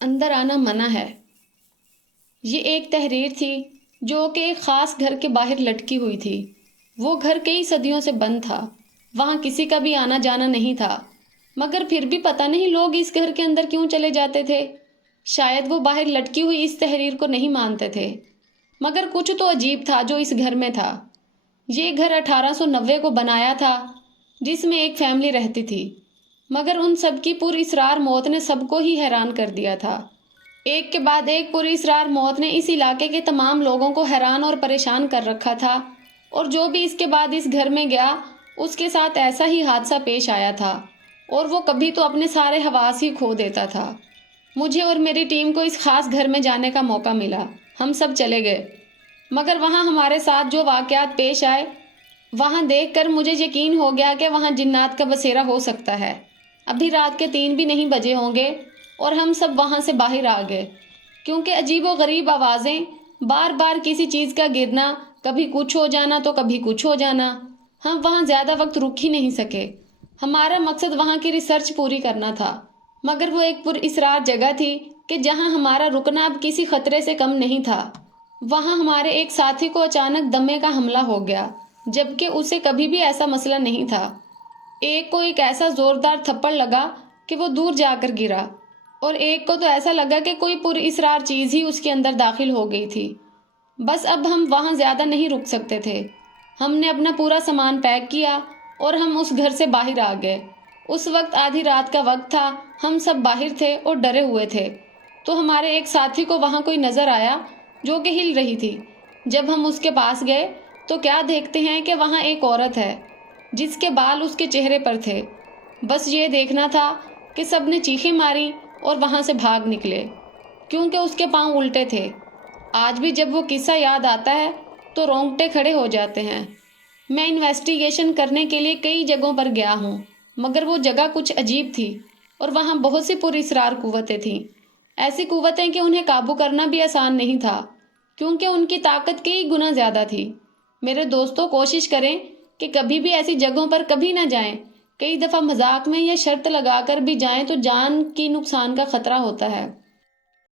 اندر آنا منع ہے۔ یہ ایک تحریر تھی جو کہ ایک خاص گھر کے باہر لٹکی ہوئی تھی۔ وہ گھر کئی صدیوں سے بند تھا، وہاں کسی کا بھی آنا جانا نہیں تھا، مگر پھر بھی پتہ نہیں لوگ اس گھر کے اندر کیوں چلے جاتے تھے۔ شاید وہ باہر لٹکی ہوئی اس تحریر کو نہیں مانتے تھے، مگر کچھ تو عجیب تھا جو اس گھر میں تھا۔ یہ گھر 1890 کو بنایا تھا، جس میں ایک فیملی رہتی تھی، مگر ان سب کی پر اسرار موت نے سب کو ہی حیران کر دیا تھا۔ ایک کے بعد ایک پر اسرار موت نے اس علاقے کے تمام لوگوں کو حیران اور پریشان کر رکھا تھا، اور جو بھی اس کے بعد اس گھر میں گیا اس کے ساتھ ایسا ہی حادثہ پیش آیا تھا، اور وہ کبھی تو اپنے سارے حواس ہی کھو دیتا تھا۔ مجھے اور میری ٹیم کو اس خاص گھر میں جانے کا موقع ملا، ہم سب چلے گئے، مگر وہاں ہمارے ساتھ جو واقعات پیش آئے وہاں دیکھ کر مجھے یقین ہو گیا کہ وہاں جنات کا بسیرا ہو سکتا ہے۔ ابھی رات کے 3 بھی نہیں بجے ہوں گے اور ہم سب وہاں سے باہر آ گئے، کیونکہ عجیب و غریب آوازیں، بار بار کسی چیز کا گرنا، کبھی کچھ ہو جانا تو کبھی کچھ ہو جانا۔ ہم وہاں زیادہ وقت رک ہی نہیں سکے۔ ہمارا مقصد وہاں کی ریسرچ پوری کرنا تھا، مگر وہ ایک پر اسرار جگہ تھی کہ جہاں ہمارا رکنا اب کسی خطرے سے کم نہیں تھا۔ وہاں ہمارے ایک ساتھی کو اچانک دمے کا حملہ ہو گیا، جبکہ اسے کبھی بھی ایسا مسئلہ نہیں تھا۔ ایک کو ایک ایسا زوردار تھپڑ لگا کہ وہ دور جا کر گرا، اور ایک کو تو ایسا لگا کہ کوئی پر اسرار چیز ہی اس کے اندر داخل ہو گئی تھی۔ بس اب ہم وہاں زیادہ نہیں رک سکتے تھے۔ ہم نے اپنا پورا سامان پیک کیا اور ہم اس گھر سے باہر آ گئے۔ اس وقت آدھی رات کا وقت تھا، ہم سب باہر تھے اور ڈرے ہوئے تھے، تو ہمارے ایک ساتھی کو وہاں کوئی نظر آیا جو کہ ہل رہی تھی۔ جب ہم اس کے پاس گئے تو کیا دیکھتے ہیں کہ وہاں ایک عورت ہے جس کے بال اس کے چہرے پر تھے۔ بس یہ دیکھنا تھا کہ سب نے چیخیں ماری اور وہاں سے بھاگ نکلے، کیونکہ اس کے پاؤں الٹے تھے۔ آج بھی جب وہ قصہ یاد آتا ہے تو رونگٹے کھڑے ہو جاتے ہیں۔ میں انویسٹیگیشن کرنے کے لیے کئی جگہوں پر گیا ہوں، مگر وہ جگہ کچھ عجیب تھی، اور وہاں بہت سی پر اسرار قوتیں تھیں، ایسی قوتیں کہ انہیں قابو کرنا بھی آسان نہیں تھا، کیونکہ ان کی طاقت کئی گنا زیادہ تھی۔ میرے دوستوں، کوشش کریں کہ کبھی بھی ایسی جگہوں پر کبھی نہ جائیں۔ کئی دفعہ مذاق میں یا شرط لگا کر بھی جائیں تو جان کی نقصان کا خطرہ ہوتا ہے۔